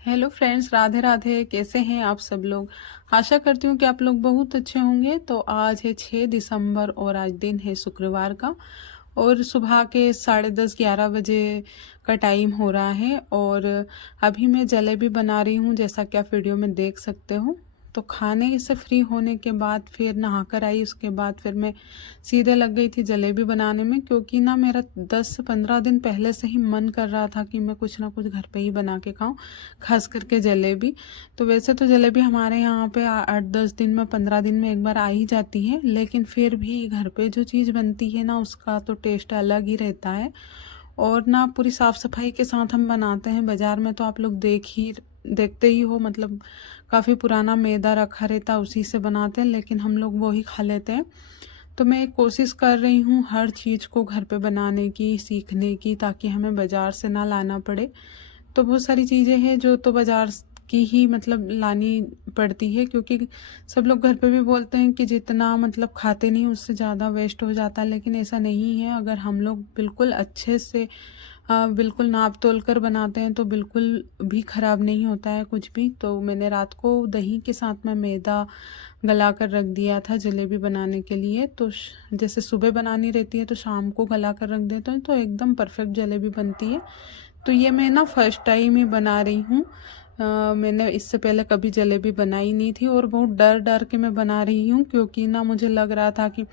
Hello friends, Radhe Radhe. कैसे हैं आप सब लोग। आशा करती हूँ कि आप लोग बहुत अच्छे होंगे। तो आज है 6 दिसंबर और आज दिन है शुक्रवार का और सुबह के 10:30-11 बजे का टाइम हो रहा है। और अभी मैं जलेबी बना रही हूँ, जैसा कि आप वीडियो में देख सकते हो। तो खाने से फ्री होने के बाद फिर नहाकर आई, उसके बाद फिर मैं सीधे लग गई थी जलेबी बनाने में, क्योंकि ना मेरा 10 से 15 दिन पहले से ही मन कर रहा था कि मैं कुछ ना कुछ घर पे ही बना के खाऊं, खास करके जलेबी। तो वैसे तो जलेबी हमारे यहाँ पे 8-10 दिन में, 15 दिन में एक बार आ ही जाती है, लेकिन फिर भी घर पे जो चीज़ बनती है ना, उसका तो टेस्ट अलग ही रहता है। और ना पूरी साफ सफाई के साथ हम बनाते हैं। बाजार में तो आप लोग देखते ही हो, मतलब काफ़ी पुराना मैदा रखा रहता है, उसी से बनाते हैं, लेकिन हम लोग वो ही खा लेते हैं। तो मैं कोशिश कर रही हूँ हर चीज़ को घर पे बनाने की, सीखने की, ताकि हमें बाज़ार से ना लाना पड़े। तो बहुत सारी चीज़ें हैं जो तो बाज़ार की ही मतलब लानी पड़ती है, क्योंकि सब लोग घर पे भी बोलते हैं कि जितना मतलब खाते नहीं उससे ज़्यादा वेस्ट हो जाता है, लेकिन ऐसा नहीं है। अगर हम लोग बिल्कुल अच्छे से बिल्कुल नाप तोल कर बनाते हैं तो बिल्कुल भी ख़राब नहीं होता है कुछ भी। तो मैंने रात को दही के साथ में मैदा गला कर रख दिया था जलेबी बनाने के लिए। तो जैसे सुबह बनानी रहती है तो शाम को गला कर रख देते हैं, तो एकदम परफेक्ट जलेबी बनती है। तो ये मैं ना फर्स्ट टाइम ही बना रही हूँ। मैंने इससे पहले कभी जलेबी बनाई नहीं थी और बहुत डर डर के मैं बना रही हूँ, क्योंकि ना मुझे लग रहा था कि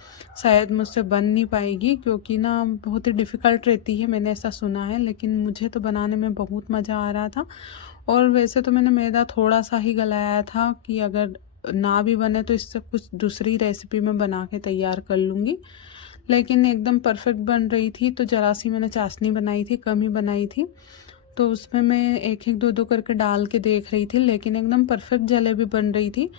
शायद मुझसे बन नहीं पाएगी, क्योंकि ना बहुत ही डिफ़िकल्ट रहती है, मैंने ऐसा सुना है। लेकिन मुझे तो बनाने में बहुत मज़ा आ रहा था। और वैसे तो मैंने मैदा थोड़ा सा ही गलाया था कि अगर ना भी बने तो इससे कुछ दूसरी रेसिपी में बना के तैयार कर लूँगी। लेकिन एकदम परफेक्ट बन रही थी। तो ज़रा सी मैंने चाशनी बनाई थी, कम ही बनाई थी, तो उसमें मैं एक एक दो दो करके डाल के देख रही थी, लेकिन एकदम परफेक्ट जलेबी बन रही थी।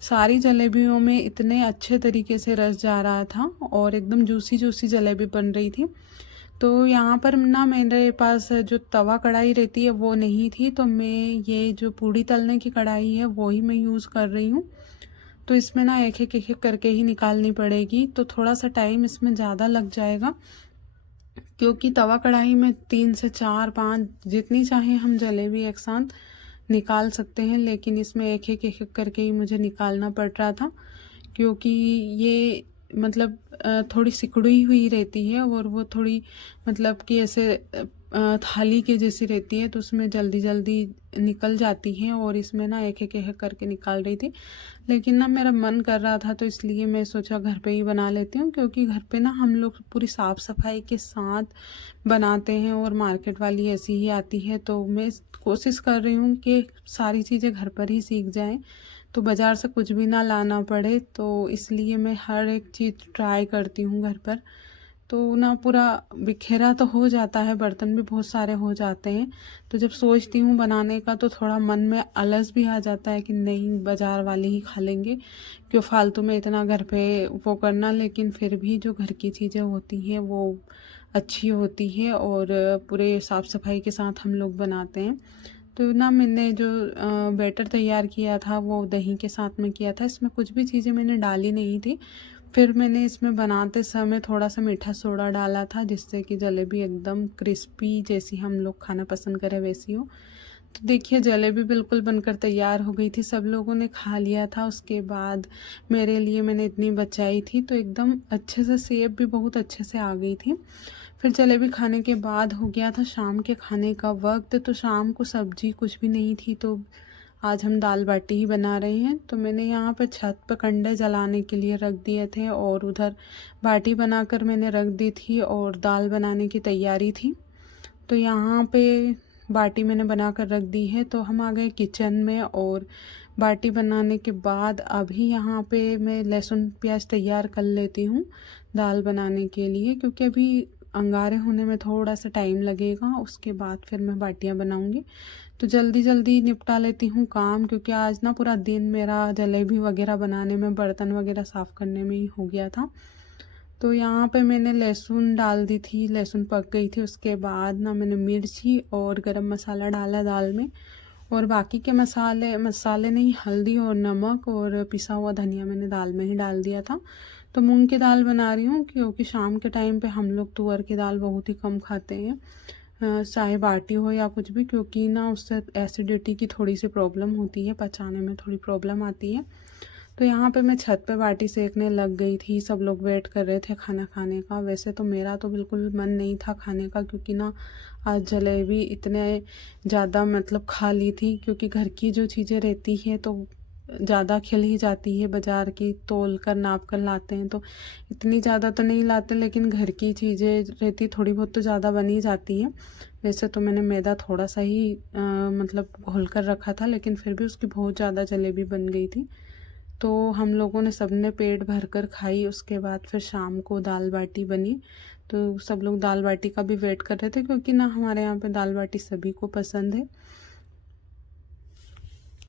सारी जलेबियों में इतने अच्छे तरीके से रस जा रहा था और एकदम जूसी जूसी जलेबी बन रही थी। तो यहाँ पर ना मेरे पास जो तवा कढ़ाई रहती है वो नहीं थी, तो मैं ये जो पूड़ी तलने की कढ़ाई है वो ही मैं यूज़ कर रही हूँ। तो इसमें ना एक एक करके ही निकालनी पड़ेगी, तो थोड़ा सा टाइम इसमें ज़्यादा लग जाएगा, क्योंकि तवा कढ़ाई में 3 से 4-5 जितनी चाहे हम जलेबी एक साथ निकाल सकते हैं, लेकिन इसमें एक एक करके ही मुझे निकालना पड़ रहा था, क्योंकि ये मतलब थोड़ी सिकुड़ी हुई रहती है और वो थोड़ी मतलब कि ऐसे थाली के जैसी रहती है, तो उसमें जल्दी जल्दी निकल जाती है। और इसमें ना एक एक करके निकाल रही थी, लेकिन ना मेरा मन कर रहा था, तो इसलिए मैं सोचा घर पे ही बना लेती हूँ, क्योंकि घर पे ना हम लोग पूरी साफ़ सफाई के साथ बनाते हैं और मार्केट वाली ऐसी ही आती है। तो मैं कोशिश कर रही हूँ कि सारी चीज़ें घर पर ही सीख जाएं, तो बाज़ार से कुछ भी ना लाना पड़े। तो इसलिए मैं हर एक चीज़ ट्राई करती हूँ घर पर। तो ना पूरा बिखेरा तो हो जाता है, बर्तन भी बहुत सारे हो जाते हैं। तो जब सोचती हूँ बनाने का तो थोड़ा मन में आलस भी आ जाता है कि नहीं, बाज़ार वाले ही खा लेंगे, क्यों फालतू में इतना घर पे वो करना। लेकिन फिर भी जो घर की चीज़ें होती हैं वो अच्छी होती है और पूरे साफ़ सफाई के साथ हम लोग बनाते हैं। तो ना मैंने जो बैटर तैयार किया था वो दही के साथ में किया था, इसमें कुछ भी चीज़ें मैंने डाली नहीं थी। फिर मैंने इसमें बनाते समय थोड़ा सा मीठा सोडा डाला था, जिससे कि जलेबी एकदम क्रिस्पी जैसी हम लोग खाना पसंद करें वैसी हो। तो देखिए जलेबी बिल्कुल बनकर तैयार हो गई थी, सब लोगों ने खा लिया था। उसके बाद मेरे लिए मैंने इतनी बचाई थी, तो एकदम अच्छे से शेप भी बहुत अच्छे से आ गई थी। फिर जलेबी खाने के बाद हो गया था शाम के खाने का वक्त। तो शाम को सब्जी कुछ भी नहीं थी, तो आज हम दाल बाटी ही बना रहे हैं। तो मैंने यहाँ पर छत पर कंडे जलाने के लिए रख दिए थे और उधर बाटी बनाकर मैंने रख दी थी और दाल बनाने की तैयारी थी। तो यहाँ पे बाटी मैंने बना कर रख दी है। तो हम आ गए किचन में और बाटी बनाने के बाद अभी यहाँ पे मैं लहसुन प्याज तैयार कर लेती हूँ दाल बनाने के लिए, क्योंकि अभी अंगारे होने में थोड़ा सा टाइम लगेगा, उसके बाद फिर मैं बाटियाँ बनाऊँगी। तो जल्दी जल्दी निपटा लेती हूँ काम, क्योंकि आज ना पूरा दिन मेरा जलेबी वगैरह बनाने में, बर्तन वगैरह साफ़ करने में ही हो गया था। तो यहाँ पे मैंने लहसुन डाल दी थी, लहसुन पक गई थी। उसके बाद ना मैंने मिर्ची और गरम मसाला डाला दाल में, और बाकी के मसाले मसाले नहीं, हल्दी और नमक और पिसा हुआ धनिया मैंने दाल में ही डाल दिया था। तो मूंग की दाल बना रही हूँ, क्योंकि शाम के टाइम पे हम लोग तुअर की दाल बहुत ही कम खाते हैं। चाहे बाटी हो या कुछ भी, क्योंकि ना उससे एसिडिटी की थोड़ी सी प्रॉब्लम होती है, पचाने में थोड़ी प्रॉब्लम आती है। तो यहाँ पे मैं छत पे बाटी सेकने लग गई थी, सब लोग वेट कर रहे थे खाना खाने का। वैसे तो मेरा तो बिल्कुल मन नहीं था खाने का, क्योंकि ना आज जलेबी इतने ज़्यादा मतलब खा ली थी, क्योंकि घर की जो चीज़ें रहती हैं तो ज़्यादा खिल ही जाती है। बाज़ार की तोल कर नाप कर लाते हैं तो इतनी ज़्यादा तो नहीं लाते, लेकिन घर की चीज़ें रहती थोड़ी बहुत तो ज़्यादा बन ही जाती हैं। वैसे तो मैंने मैदा थोड़ा सा ही मतलब घोल कर रखा था, लेकिन फिर भी उसकी बहुत ज़्यादा जलेबी बन गई थी। तो हम लोगों ने सबने पेट भर कर खाई। उसके बाद फिर शाम को दाल बाटी बनी, तो सब लोग दाल बाटी का भी वेट कर रहे थे, क्योंकि ना हमारे यहाँ पे दाल बाटी सभी को पसंद है।